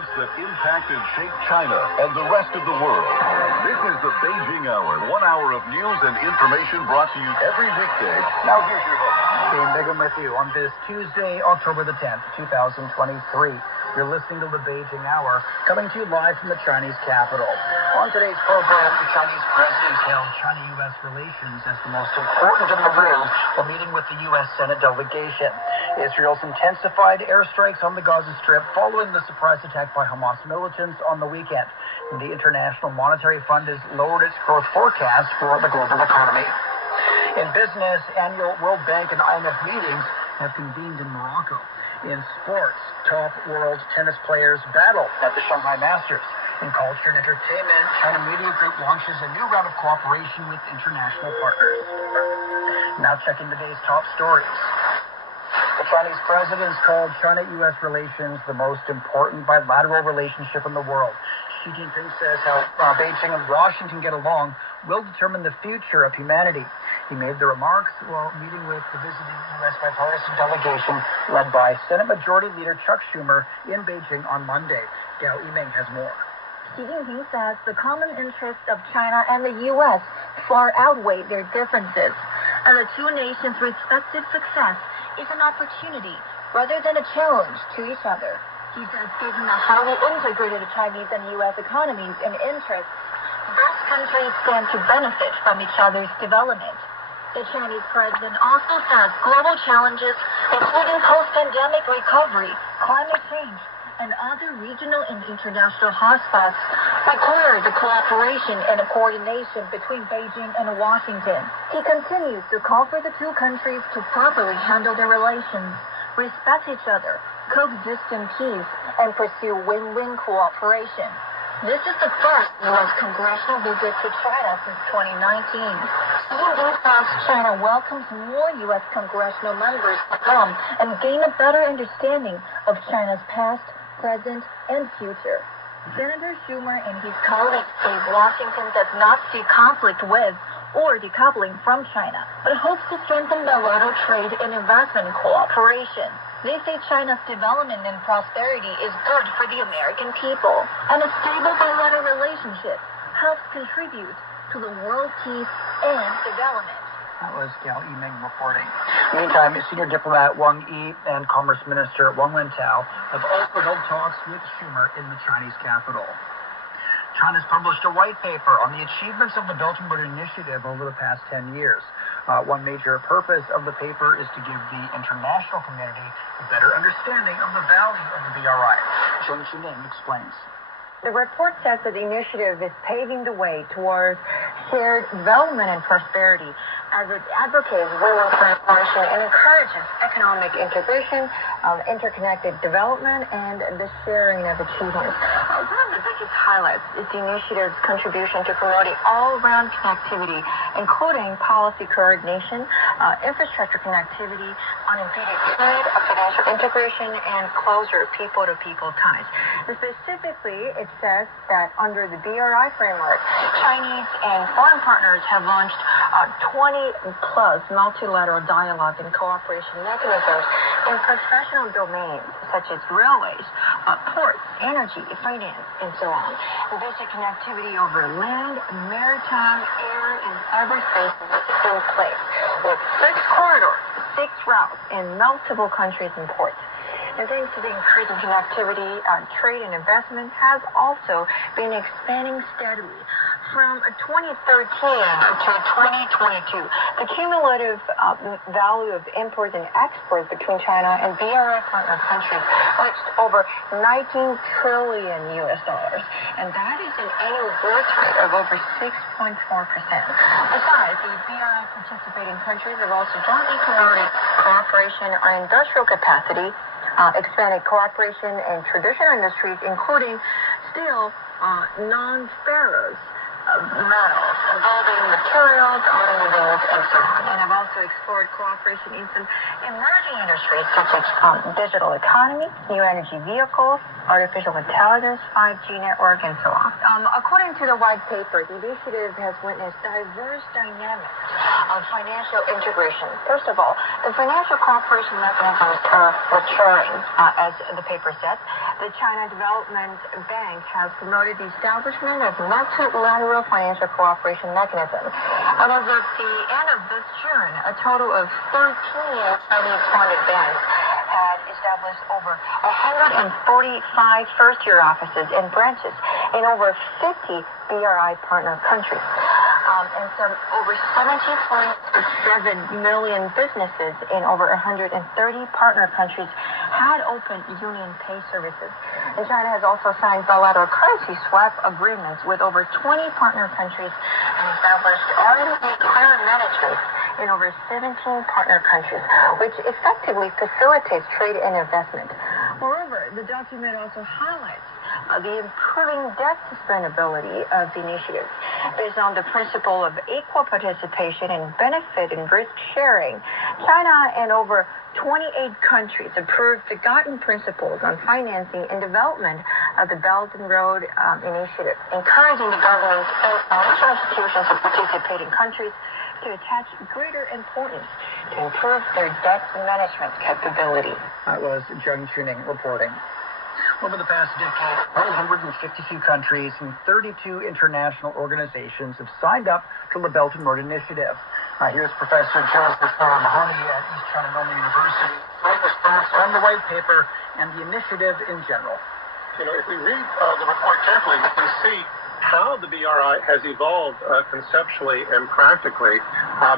events that impact and shape China and the rest of the world. This is the Beijing Hour, 1 hour of news and information brought to you every weekday. Now here's your host, Shane Bigham, with you on this Tuesday, October the 10th, 2023. You're listening to the Beijing Hour, coming to you live from the Chinese capital. On today's program, the Chinese president hailed China-U.S. relations as the most important in the world while meeting with the U.S. Senate delegation. Israel's intensified airstrikes on the Gaza Strip following the surprise attack by Hamas militants on the weekend. And the International Monetary Fund has lowered its growth forecast for the global economy. In business, annual World Bank and IMF meetings have convened in Morocco. In sports, top world tennis players battle at the Shanghai Masters. In culture and entertainment, China Media Group launches a new round of cooperation with international partners. Now checking today's top stories. The Chinese president has called China-U.S. relations the most important bilateral relationship in the world. Xi Jinping says how Beijing and Washington get along will determine the future of humanity. He made the remarks while meeting with the visiting U.S. bipartisan delegation led by Senate Majority Leader Chuck Schumer in Beijing on Monday. Gao Yiming has more. Xi Jinping says the common interests of China and the U.S. far outweigh their differences, and the two nations' respective success is an opportunity rather than a challenge to each other. He says given the highly integrated Chinese and U.S. economies and interests, both countries stand to benefit from each other's development. The Chinese president also says global challenges, including post-pandemic recovery, climate change, and other regional and international hotspots, require the cooperation and coordination between Beijing and Washington. He continues to call for the two countries to properly handle their relations, respect each other, coexist in peace, and pursue win-win cooperation. This is the first U.S. congressional visit to China since 2019. Xi says China welcomes more U.S. congressional members to come and gain a better understanding of China's past, present, and future. Senator Schumer and his colleagues say Washington does not see conflict with or decoupling from China, but hopes to strengthen bilateral trade and investment cooperation. They say China's development and prosperity is good for the American people, and a stable bilateral relationship helps contribute to the world peace and development. That was Gao Yiming reporting. Meantime, senior diplomat Wang Yi and Commerce Minister Wang Wentao have also held talks with Schumer in the Chinese capital. China's published a white paper on the achievements of the Belt and Road Initiative over the past 10 years. One major purpose of the paper is to give the international community a better understanding of the value of the BRI. Zheng Xuning explains. The report says that the initiative is paving the way towards shared development and prosperity as it advocates win-win cooperation and encourages economic integration, interconnected development, and the sharing of achievements. One of the biggest highlights is the initiative's contribution to promoting all-around connectivity, including policy coordination, infrastructure connectivity, unimpeded trade, financial integration, and closer people-to-people ties. Specifically, it says that under the BRI framework, Chinese and foreign partners have launched 20-plus multilateral dialogue and cooperation mechanisms in professional domains such as railways, ports, energy, finance, and so on. Basic connectivity over land, maritime, air, and cyberspace is in place with 6 corridors, 6 routes in multiple countries and ports. And thanks to the increasing connectivity, trade and investment has also been expanding steadily. From 2013 to 2022, the cumulative value of imports and exports between China and BRI partner countries reached over $19 trillion, and that is an annual growth rate of over 6.4%. Besides, the BRI participating countries have also jointly promoted cooperation on industrial capacity, expanded cooperation in traditional industries, including steel, non-ferrous, metals, building materials, automobiles, and so on. And have also explored cooperation in some emerging industries such as digital economy, new energy vehicles, artificial intelligence, 5G network, and so on. According to the white paper, the initiative has witnessed diverse dynamics of financial integration. First of all, the financial cooperation mechanisms are maturing, as the paper said. The China Development Bank has promoted the establishment of multilateral financial cooperation mechanisms. And as of the end of this June, a total of 13 Chinese-funded banks had established over 145 first-tier offices and branches in over 50 BRI partner countries. And some over 70.7 million businesses in over 130 partner countries had opened Union Pay services. And China has also signed bilateral currency swap agreements with over 20 partner countries and established R&D clearing management in over 17 partner countries, which effectively facilitates trade and investment. Moreover, the document also highlights the improving debt sustainability of the initiative. Based on the principle of equal participation and benefit and risk sharing, China and over 28 countries approved the guiding principles on financing and development of the Belt and Road Initiative, encouraging the governments and financial institutions of participating countries to attach greater importance to improve their debt management capability. That was Zheng Chuning reporting. Over the past decade, 152 countries and 32 international organizations have signed up to the Belt and Road Initiative. Here's Professor Joseph Mahoney at East China Normal University on his thoughts on the white paper and the initiative in general. You know, if we read the report carefully, we can see how the BRI has evolved conceptually and practically,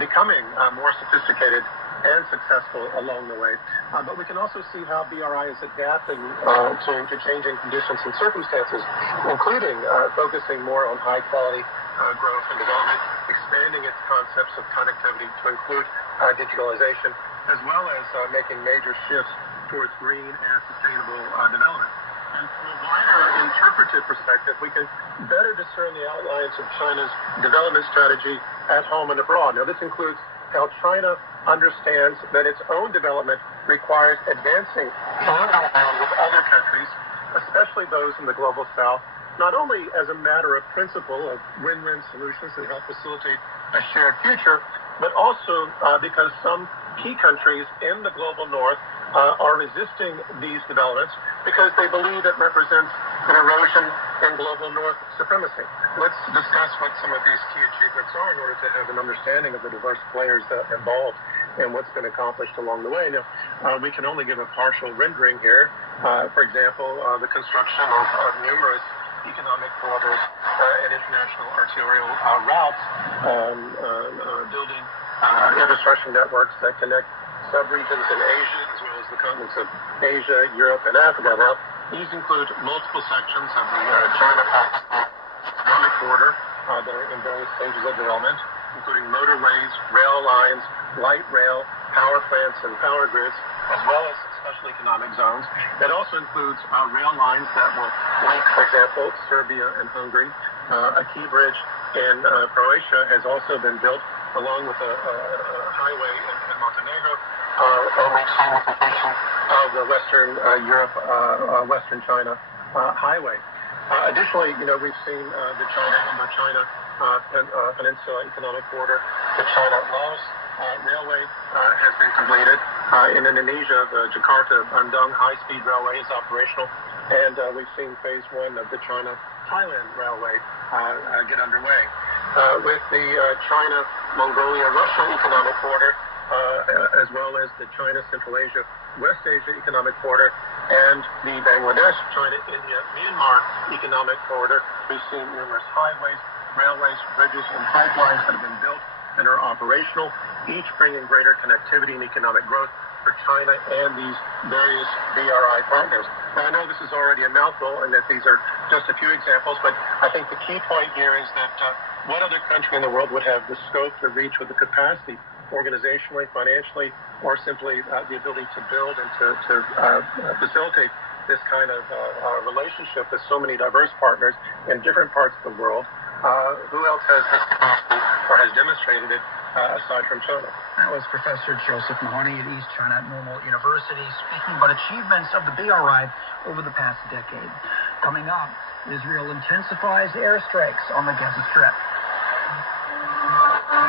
becoming more sophisticated and successful along the way. But we can also see how BRI is adapting to changing conditions and circumstances, including focusing more on high-quality growth and development, expanding its concepts of connectivity to include digitalization, as well as making major shifts towards green and sustainable development. And from a wider interpretive perspective, we can better discern the outlines of China's development strategy at home and abroad. Now, this includes how China understands that its own development requires advancing hand-in-hand with other countries, especially those in the global south, not only as a matter of principle of win-win solutions that help facilitate a shared future, but also because some key countries in the global north are resisting these developments because they believe it represents an erosion in global north supremacy. Let's discuss what some of these key achievements are in order to have an understanding of the diverse players involved and what's been accomplished along the way. Now, we can only give a partial rendering here. For example, the construction of numerous economic corridors and international arterial routes, building infrastructure networks that connect subregions in Asia, as well as the continents of Asia, Europe, and Africa. Now, these include multiple sections of the China-Pakistan economic corridor that are in various stages of development, including motorways, rail lines, light rail, power plants, and power grids, as well as special economic zones. That also includes rail lines that will link, for example, Serbia and Hungary. A key bridge in Croatia has also been built, along with a highway in Montenegro, and we've seen the completion of the Western Europe, Western China highway. Additionally, we've seen the China-Indochina Peninsula Economic Corridor, the China-Laos Railway has been completed. In Indonesia, the Jakarta-Bandung high-speed railway is operational, and we've seen phase 1 of the China-Thailand Railway get underway. With the China-Mongolia-Russia Economic Corridor, as well as the China-Central Asia-West Asia Economic Corridor, and the Bangladesh-China-India-Myanmar Economic Corridor, we've seen numerous highways, railways, bridges, and pipelines that have been built and are operational, each bringing greater connectivity and economic growth for China and these various BRI partners. Now, I know this is already a mouthful and that these are just a few examples, but I think the key point here is that what other country in the world would have the scope to reach with the capacity, organizationally, financially, or simply the ability to build and to facilitate this kind of relationship with so many diverse partners in different parts of the world, Who else has this or has demonstrated it aside from China? That was Professor Joseph Mahoney at East China Normal University speaking about achievements of the BRI over the past decade. Coming up, Israel intensifies airstrikes on the Gaza Strip.